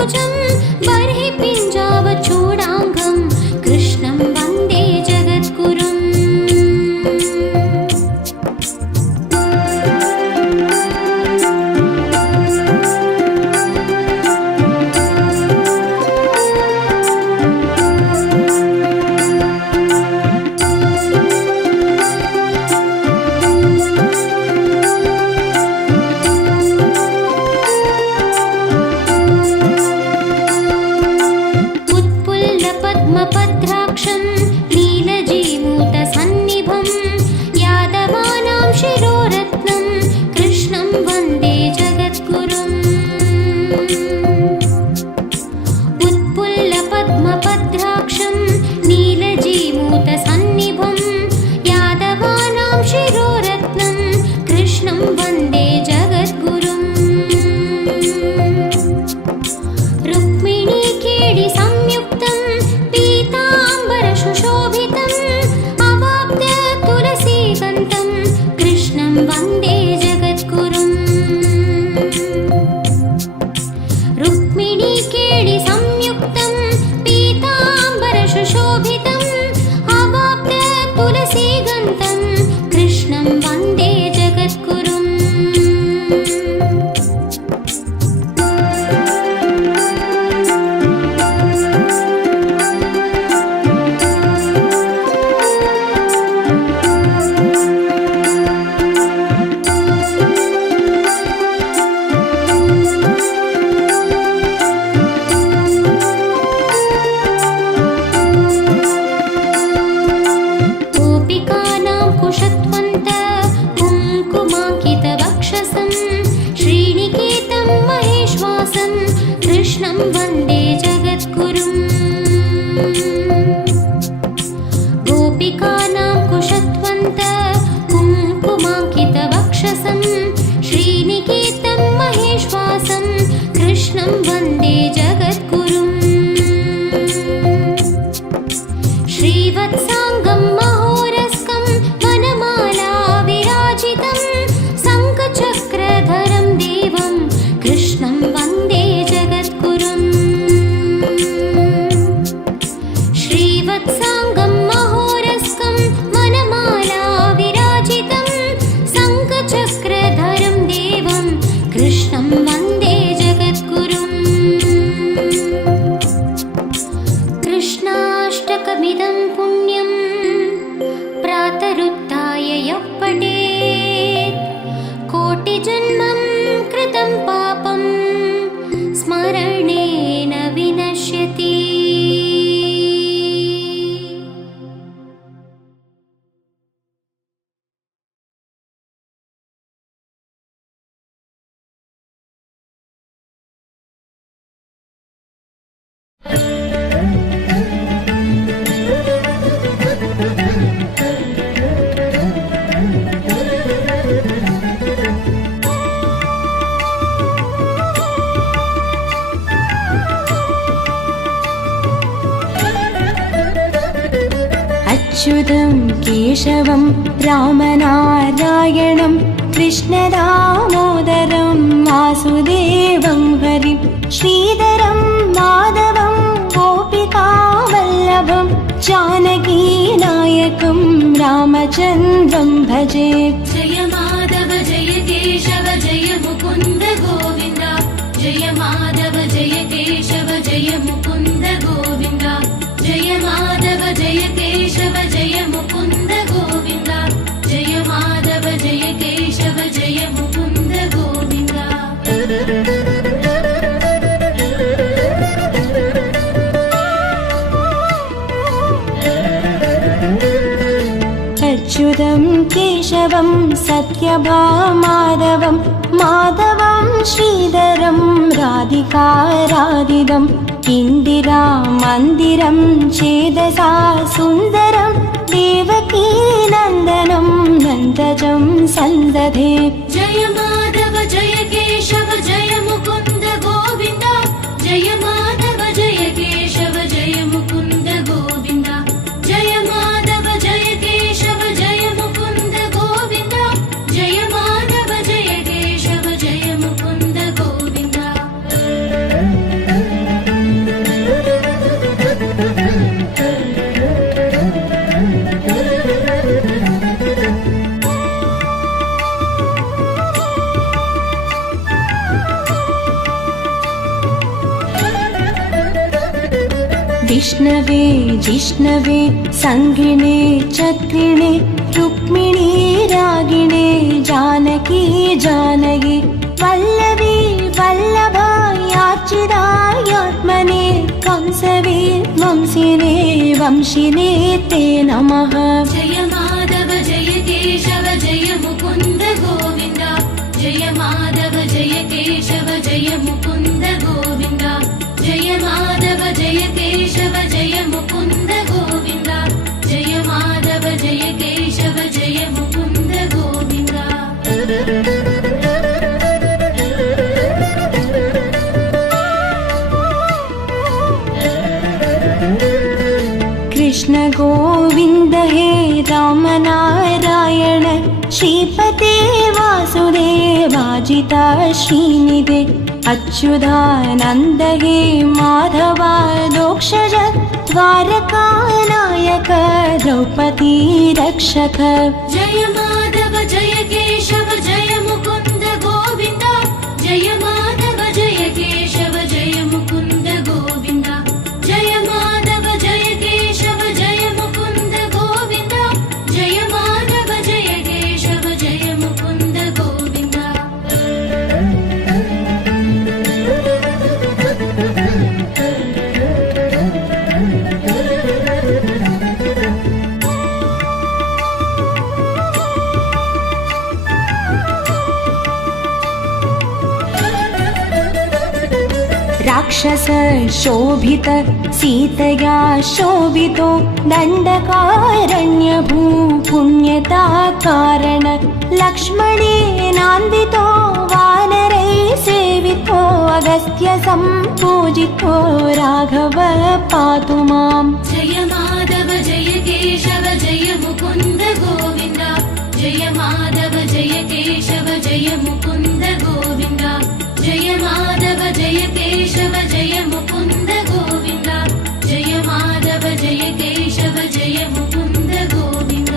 चतुर्भुजं बर्हि पिञ्जावचूडाङ्गं कृष्णं वन्दे जगद्गुरुम्। उत्पुल्लपद्मपत्राक्षं नीलजीमूतसन्निभं यादवानां शिरोरत्नं कृष्णं वन्दे जगद्गुरुम्। उत्पुल्लपद्मपत्राक्षं नीलजीमूतसन्निभं यादवानां शिरोरत्नं कृष्णं वन्दे जगद्गुरुम्। रुक्मिणीकेळि संयुक्तं पीताम्बरशुशोभितम् अवाप्य तुलसीगन्धं कृष्णं वन्दे जगद्गुरुम्। रुक्मिणीकेळि संयुक्तं पीताम्बरशुशोभितम् अवाप्य तुलसीगन्धं कृष्णं वन्दे जगद्गुरुम्। गोपिकानां कुशध्वन्त कुङ्कुमाङ्कितवक्षसं श्रीनिकेतं महेश्वासं कृष्णं वन्दे जगद्गुरुम्। गोपिकानां कुशध्वन्त कुङ्कुमाङ्कितवक्षसं श्रीनिकेतं महेश्वासं कृष्णं वन्दे जगद्गुरुम्। श्रीवत्साङ्गं महोरस्कं वनमाला विराजितं शङ्खचक्रधरं देवं कृष्णं वन्दे जगद्गुरुम्। श्रीवत्साङ्गं महोरस्कं वनमाला विराजितं शङ्खचक्रधरं देवं कृष्णं वन्दे जगद्गुरुम्। कृष्णाष्टकमिदं पुण्यं प्रातरुत्थाय यः पठेत् कोटिजन्मं कृतं पापं स्मरणेन विनश्यति। अच्युतं केशवं रामनारायणं कृष्णदामोदरं वासुदेवं हरिं श्रीधरं माधवं गोपिकावल्लभं जानकीनायकं रामचन्द्रं भजे। जय माधव जय केशव जय मुकुन्द गोविन्द जय माधव जय केशव जय मुकुन्द गोविन्द जय माधव जय केशव जय मुकुन्द गोविन्द जय माधव जय केशव जय मुकुन्द गोविन्द। अच्युतं केशवं सत्यभामाधवं माधवं श्रीधरं राधिकाराधितं इन्दिरामन्दिरं चेदसा सुन्दरं देवकीनन्दनं नन्दजं सन्दधे। जय माधव जय केशव जय मुकुन्द गोविन्द जय माधव जय केशव जय मुकुन्द गोविन्द जय माधव जय केशव जय मुकुन्द गोविन्द जय माधव जय केशव जय मुकुन्द गोविन्द। विष्णवे जिष्णवे संगिणे चक्रिणे रुक्मिणी रागिणे जानकी जानकी वल्लवी वल्लभायाच्युतायात्मने कंसवे वंशिने वंशिने ते नमः। जय माधव जय केशव जय मुकुन्द गोविन्द जय माधव जय केशव जय मुकुन्द गोविन्द जय माधव जय केशव जय मुकुन्द गोविन्द जय माधव जय केशव जय मुकुन्द गोविन्द। कृष्ण गोविन्द हे राम नारायण श्रीपते वासुदेवाजिता श्रीनिधे अच्युतानन्द हे माधवा दोक्षज द्वारकानायक द्रौपदी रक्षक। जय माधव जय केशव जय मुकुन्द गोविन्द जय माधव जय केशव जय मुकुन्द गोविन्द जय माधव जय केशव जय मुकुन्द गोविन्द जय माधव जय केशव जय मुकुन्द गोविन्द। राक्षस शोभित सीतया शोभितो दण्डकारण्यभू पुण्यता कारण लक्ष्मणेनान्वितो वानरैः सेवितो अगस्त्य सम्पूजितो राघव पातु माम्। जय माधव जय केशव जय मुकुन्द गोविन्द जय माधव जय केशव जय मुकुन्द गोविन्द जय माधव जय केशव जय मुकुन्द गोविन्द जय माधव जय केशव जय मुकुन्द गोविन्द।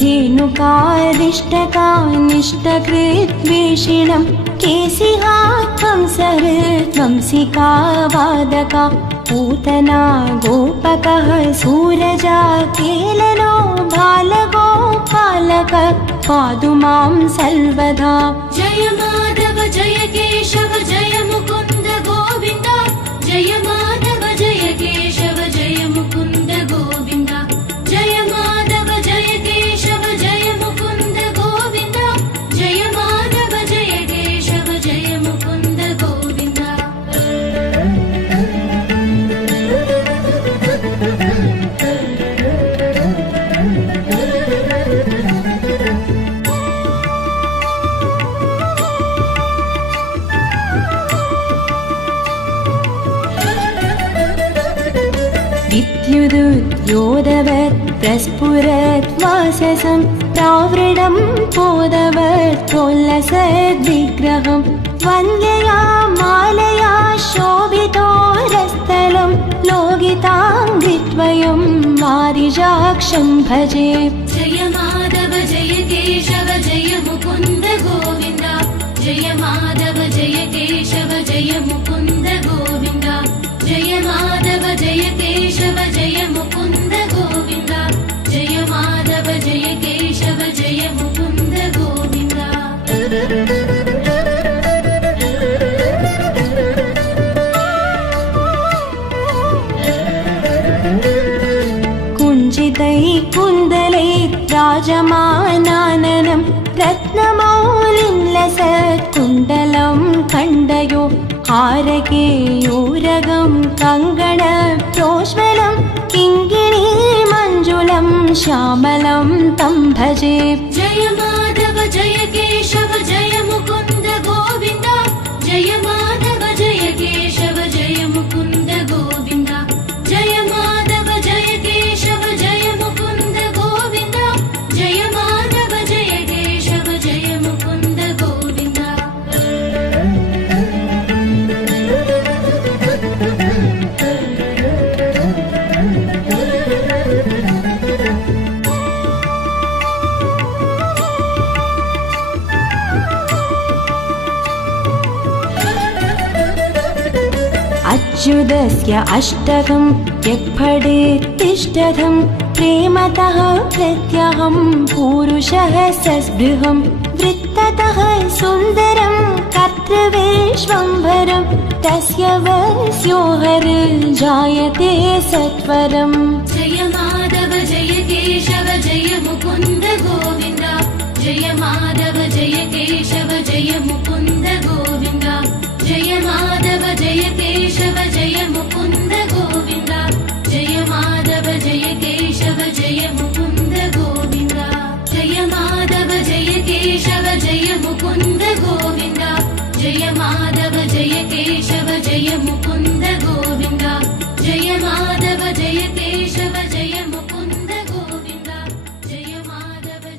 धेनुकारिष्टकानिष्टकृद्वेषिणं केशिहा कंसहृद्वंसिका वादका पूतना गोपकः सूरजा केलनो बालगोपालक पातु मां सर्वदा। जय माधव जय केशव जय मुकुन्द गोविन्द जय माधव जय केशव जय मुकुन्द गोविन्द जय माधव जय केशव जय मुकुन्द गोविन्द जय माधव जय केशव जय मुकुन्द गोविन्द। विद्युदुद्योदवत् प्रस्फुरत् वाससं प्रावृणं पोदवत्कोल्लसद्विग्रहं वन्द्यया मालया शोभितोरस्थलं लोगिताङ्घ्रिद्वयं वारिजाक्षं भजे। जय माधव जय केशव जय मुकुन्द गोविन्द जय माधव जय केशव जय मुकुन्द गोविन्द जय माधव जय केशव जय मुकुन्द गोविन्द जय माधव जय केशव जय मुकुन्द गोविन्द। कुञ्जितैकुन्दलैः राजमानाननं रत्नमौलिं लसत्कुण्डलं खण्डयो हारकेयूरगं कङ्गणप्रोज्वलं किङ्गिणी मञ्जुलं श्यामलं तं भजे। जय माधव जय केशव जय मुकुन्द गोविन्द जय माधव जय केशव जय मुकुन्द गोविन्द जय माधव जय केशव जय मुकुन्द गोविन्द जय माधव जय केशव जय मुकुन्द गोविन्द। अच्युतस्य अष्टकं यः पठेत्तिष्ठतं प्रेमतः प्रत्यहं पुरुषः सस्पृहं वृत्ततः सुन्दरं कर्तृविश्वम्भरं तस्य वस्यो हरिर्जायते सत्वरम्। जय माधव जय केशव जय मुकुन्द गोविन्द जय माधव जय केशव जय मुकुन्द गोविन्द जय माधव जय केशव जय मुकुन्द गोविन्द जय माधव जय केशव जय मुकुन्द गोविन्द जय माधव जय केशव जय मुकुन्द गोविन्द जय माधव जय केशव जय मुकुन्द गोविन्द जय माधव जय केशव